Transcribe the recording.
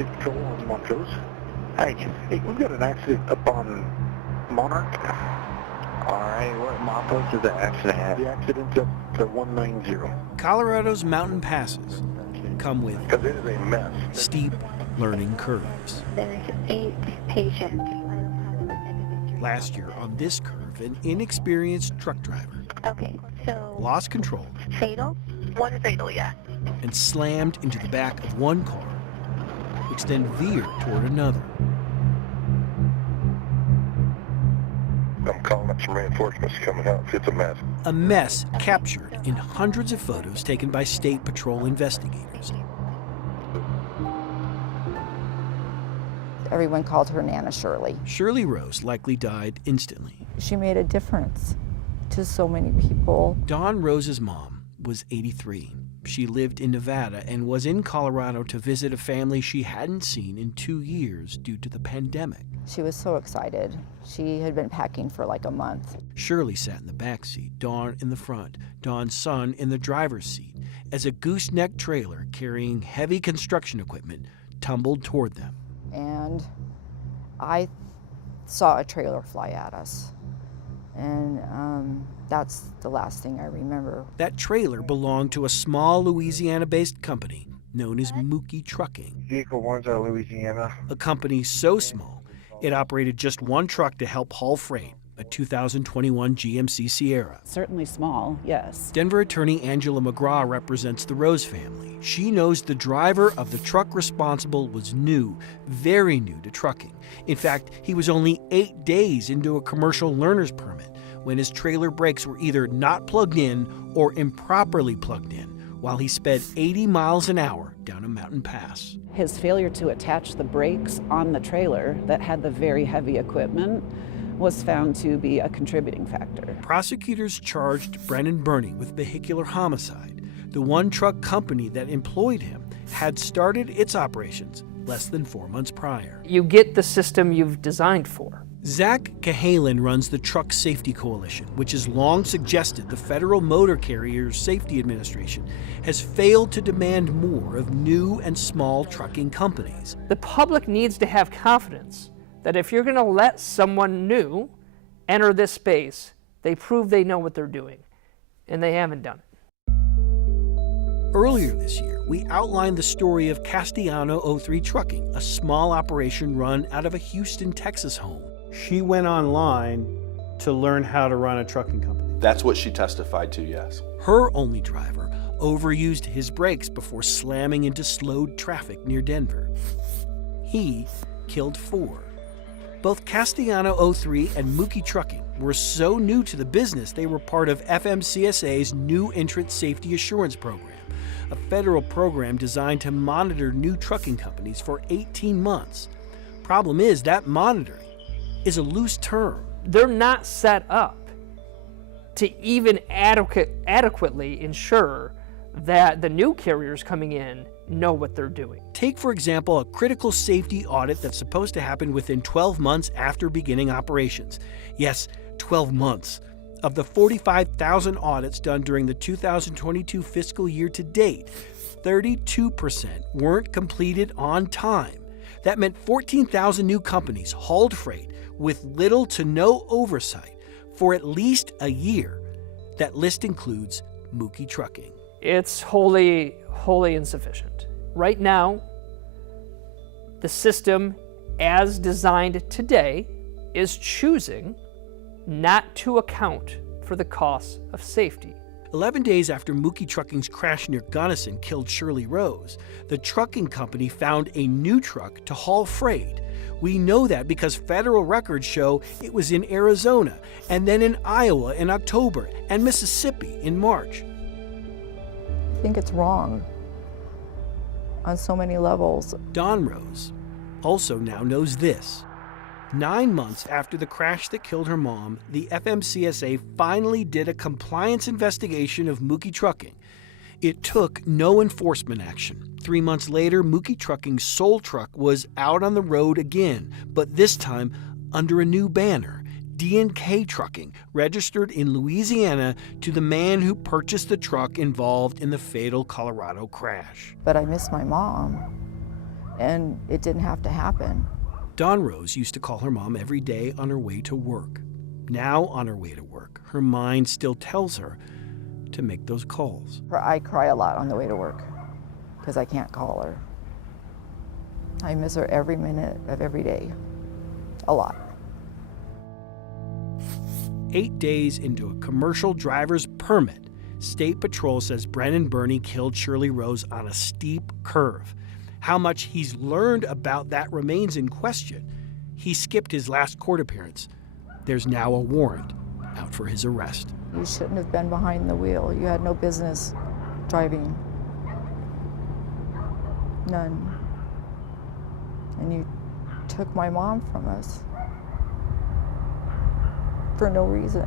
State Patrol on Montrose. Hi. Hey, we've got an accident up on Monarch. All right, what milepost is the accident at? The accident's up to 190. Colorado's mountain passes come with Because it is a mess. steep learning curves. There's 8 patients. Last year, on this curve, an inexperienced truck driver Okay, so lost control fatal? One fatal, yeah. and slammed into the back of one car, which then veered toward another. I'm calling up some reinforcements coming out. It's a mess. A mess captured in hundreds of photos taken by State Patrol investigators. Everyone called her Nana Shirley. Shirley Rose likely died instantly. She made a difference to so many people. Dawn Rose's mom was 83. She lived in Nevada and was in Colorado to visit a family she hadn't seen in 2 years due to the pandemic. She was so excited. She had been packing for like a month. Shirley sat in the back seat, Dawn in the front, Dawn's son in the driver's seat, as a gooseneck trailer carrying heavy construction equipment tumbled toward them. And I saw a trailer fly at us. And that's the last thing I remember. That trailer belonged to a small Louisiana-based company known as Mookie Trucking, Vehicle 1's out of Louisiana. a company so small it operated just one truck to help haul freight, a 2021 GMC Sierra. Certainly small, yes. Denver attorney Angela McGraw represents the Rose family. She knows the driver of the truck responsible was new, very new to trucking. In fact, he was only 8 days into a commercial learner's permit when his trailer brakes were either not plugged in or improperly plugged in while he sped 80 miles an hour down a mountain pass. His failure to attach the brakes on the trailer that had the very heavy equipment was found to be a contributing factor. Prosecutors charged Brennan Burney with vehicular homicide. The one truck company that employed him had started its operations less than 4 months prior. You get the system you've designed for. Zach Cahalan runs the Truck Safety Coalition, which has long suggested the Federal Motor Carrier Safety Administration has failed to demand more of new and small trucking companies. The public needs to have confidence that if you're going to let someone new enter this space, they prove they know what they're doing, and they haven't done it. Earlier this year, we outlined the story of Castellano 03 Trucking, a small operation run out of a Houston, Texas home. She went online to learn how to run a trucking company. That's what she testified to, yes. Her only driver overused his brakes before slamming into slowed traffic near Denver. He killed 4. Both Castellano 03 and Mookie Trucking were so new to the business they were part of FMCSA's New Entrant Safety Assurance Program, a federal program designed to monitor new trucking companies for 18 months. Problem is, that monitoring is a loose term. They're not set up to even adequately ensure that the new carriers coming in know what they're doing. Take, for example, a critical safety audit that's supposed to happen within 12 months after beginning operations. Yes, 12 months. Of the 45,000 audits done during the 2022 fiscal year to date, 32% weren't completed on time. That meant 14,000 new companies hauled freight with little to no oversight for at least a year. That list includes Mookie Trucking. It's wholly insufficient. Right now, the system as designed today is choosing not to account for the costs of safety. 11 days after Mookie Trucking's crash near Gunnison killed Shirley Rose, the trucking company found a new truck to haul freight. We know that because federal records show it was in Arizona, and then in Iowa in October, and Mississippi in March. I think it's wrong on so many levels. Dawn Rose also now knows this. 9 months after the crash that killed her mom, the FMCSA finally did a compliance investigation of Mookie Trucking. It took no enforcement action. 3 months later, Mookie Trucking's Soul truck was out on the road again, but this time under a new banner, D&K Trucking, registered in Louisiana to the man who purchased the truck involved in the fatal Colorado crash. But I miss my mom. and it didn't have to happen. Dawn Rose used to call her mom every day on her way to work. Now, on her way to work, her mind still tells her to make those calls. I cry a lot on the way to work because I can't call her. I miss her every minute of every day. A lot. 8 days into a commercial driver's permit, State Patrol says Brennan Burney killed Shirley Rose on a steep curve. How much he's learned about that remains in question. He skipped his last court appearance. There's now a warrant out for his arrest. You shouldn't have been behind the wheel. You had no business driving. None. And you took my mom from us for no reason.